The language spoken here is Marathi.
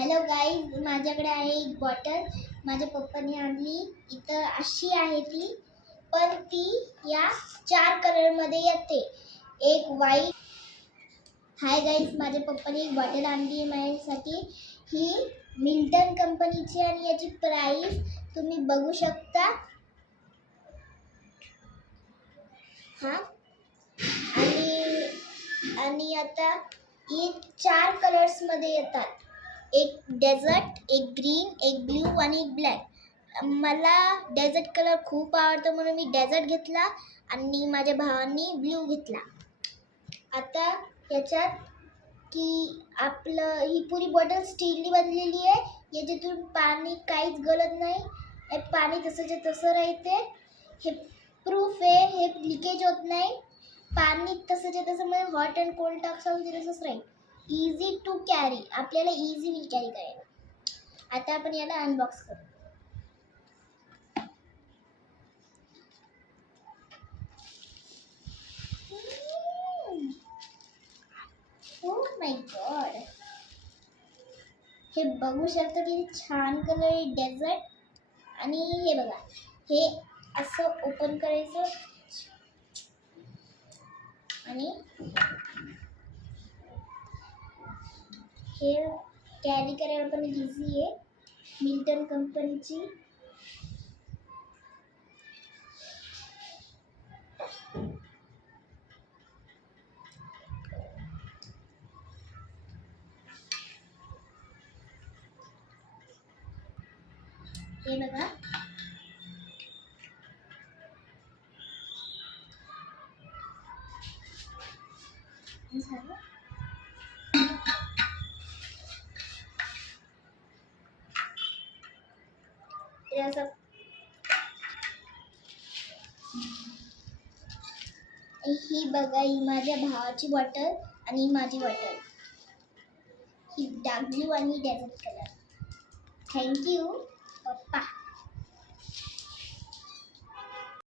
हॅलो गाईज, माझ्याकडे आहे एक बॉटल. माझ्या पप्पाने आणली. इथं अशी आहे ती, पण ती या 4 कलरमध्ये येते. एक व्हाईट. हाय गाईज, माझ्या पप्पाने एक बॉटल आणली आहे माझ्यासाठी. ही मिल्टन कंपनीची आणि याची प्राइस तुम्ही बघू शकता. हा आणि आता ही 4 कलर्समध्ये येतात. एक डेझर्ट, एक ग्रीन, एक ब्ल्यू आणि एक ब्लॅक. मला डेझर्ट कलर खूप आवडतो म्हणून मी डेझर्ट घेतला आणि माझ्या भावांनी ब्ल्यू घेतला. आता याच्यात की ही पुरी बॉटल स्टीलनी बनलेली आहे. याच्यातून पाणी काहीच गळत नाही. हे पाणी तसंच्या तसं राहते. हे प्रूफ आहे, हे लिकेज होत नाही. पाणी तसंच्या तसं म्हणजे हॉट अँड कोल्ड टाकून ते तसंच राहील. इझी टू कॅरी, आपल्याला इझिली कॅरी करायला. आता आपण याला अनबॉक्स करू. ओह माय गॉड, हे बघू शकता किती छान कलर आहे. डेझर्ट आणि हे बघा, हे असं ओपन करायचं आणि हे कॅरी करायला पण इझी आहे. मिल्टन कंपनीची. हे बघा, झालं. ही बघा, ही माझ्या भावाची बॉटल आणि माझी बॉटल. ही डार्क ब्ल्यू आणि डेझर्ट कलर. थँक्यू पप्पा.